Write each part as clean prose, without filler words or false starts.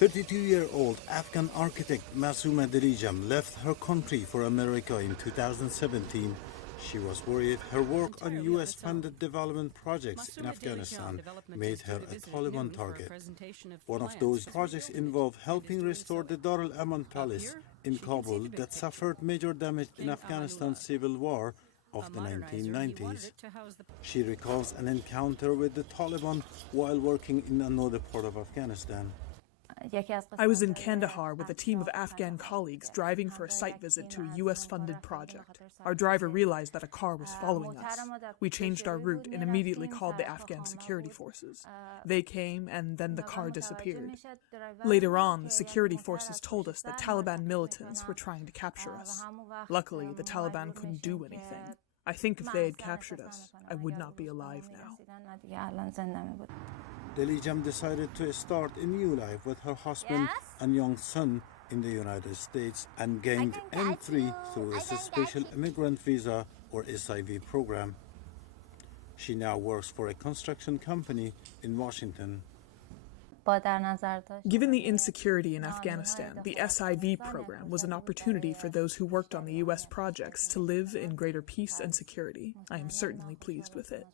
32-year-old Afghan architect Mehraeen left her country for America in 2017. She was worried her work on US-funded development projects in Afghanistan made her a Taliban target. One of those projects involved helping restore the Dar al-Aman Palace in Kabul that suffered major damage in Afghanistan's civil war of the 1990s. She recalls an encounter with the Taliban while working in another part of Afghanistan. I was in Kandahar with a team of Afghan colleagues driving for a site visit to a US-funded project. Our driver realized that a car was following us. We changed our route and immediately called the Afghan security forces. They came and then the car disappeared. Later on, the security forces told us that Taliban militants were trying to capture us. Luckily, the Taliban couldn't do anything. I think if they had captured us, I would not be alive now. Dalijam decided to start a new life with her husband and young son in the United States and gained entry through a special immigrant visa or SIV program. She now works for a construction company in Washington. Given the insecurity in Afghanistan, the SIV program was an opportunity for those who worked on the U.S. projects to live in greater peace and security. I am certainly pleased with it.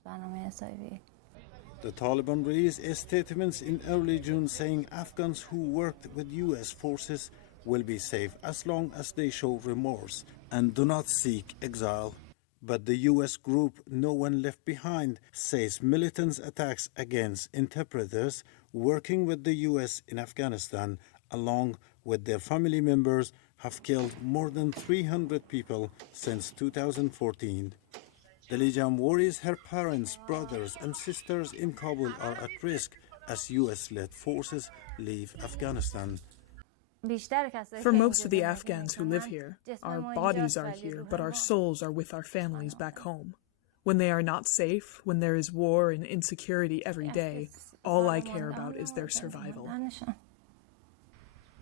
The Taliban released statements in early June saying Afghans who worked with U.S. forces will be safe as long as they show remorse and do not seek exile. But the U.S. group No One Left Behind says militants' attacks against interpreters working with the U.S. in Afghanistan, along with their family members, have killed more than 300 people since 2014. Dalijam worries her parents, brothers and sisters in Kabul are at risk as US-led forces leave Afghanistan. For most of the Afghans who live here, our bodies are here, but our souls are with our families back home. When they are not safe, when there is war and insecurity every day, all I care about is their survival.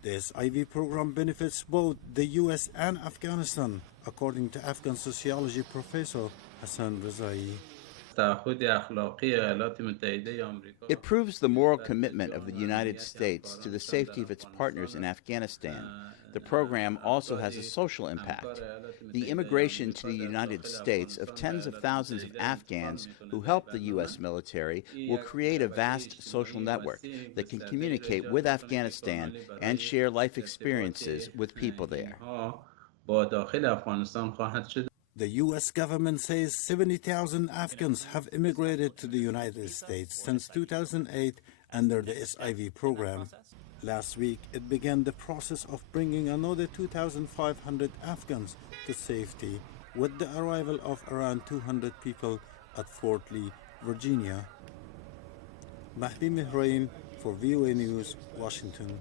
This IV program benefits both the US and Afghanistan, according to Afghan sociology professor Hassan Rezai. It proves the moral commitment of the United States to the safety of its partners in Afghanistan. The program also has a social impact. The immigration to the United States of tens of thousands of Afghans who help the U.S. military will create a vast social network that can communicate with Afghanistan and share life experiences with people there. The U.S. government says 70,000 Afghans have immigrated to the United States since 2008 under the SIV program. Last week, it began the process of bringing another 2,500 Afghans to safety with the arrival of around 200 people at Fort Lee, Virginia. Mahdy Mehraeen for VOA News, Washington.